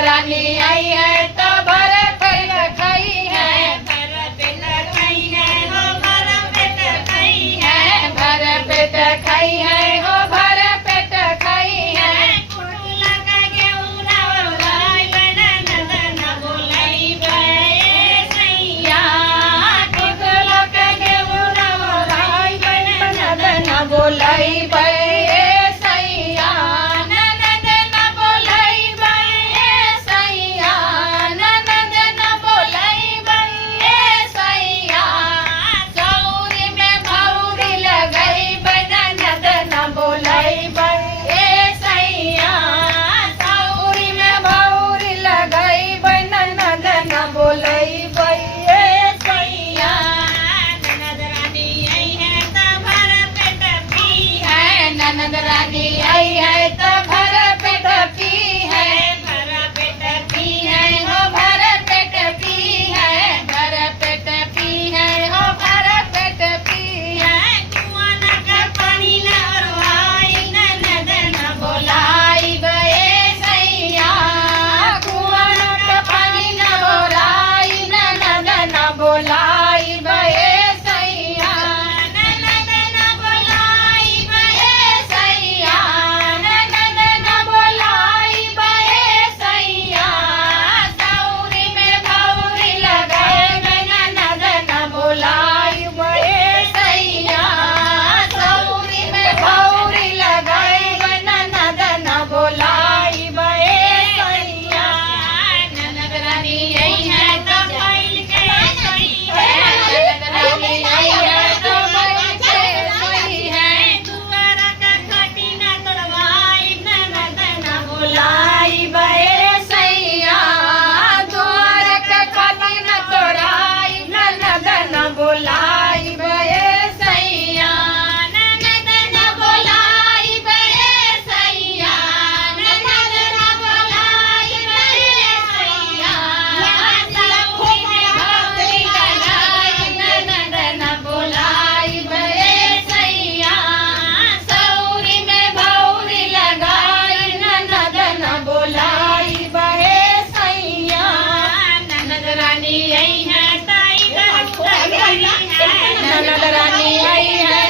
रानी आई है तो भर पेट खाई है, भर पेट खाई है हो भर पेट खाई है, भर पेट खाई है हो भर पेट खाई है। कुटला का गेउरा बोलाई बना नंदन बोलाई बे सैया, कुटला के गेउरा बोलाई बना नंदन बोलाई बे सैया, ननद न बोलाई बे सैया, ननद न बोलाई बे सैया। सौरी में भौरी लगई बना ननद न बोलाई बे सैया, सौरी में भौरी लगई बना ननद न बोलाई बे सैया। ननद रानी आई है तो भर पेट पी है, ननद रानी आई है तो भर पेट पी है, भर पेट पी है हो भर पेट पी है, भर पेट पी है हो भर पेट पी है। कुआं का पानी न भरवाई ननद न बोलाई गए सैया, कुआं का पानी न बोलाई ननद न बोलाई गए सैया, ननद न बोलाई बे सैया, ननद न बोलाई गए सैया। सौरी में भौरी लगाए ननद न बोलाई गए सैया, सौरी में भौरी लगाए ननद न बोलाई गए सैया। ननद रानी आई है तो बैल के सोई है, ननद रानी आई है तो बैल के सोई है, दुआरा का खटी न तोड़वाई ननद न बोलाई बे सैया। द्वार के खटी न तोड़ाई ननद न बोलाई बे सैया, ननद न बोलाई बे सैया, ननद न बोलाई बे सैया। सौरी में भौरी लगाई ननद न बोलाई बे सैया, सौरी में भौरी लगाई ननद न बोलाई बे सैया। ननद रानी आई है ताई ननद रानी आई है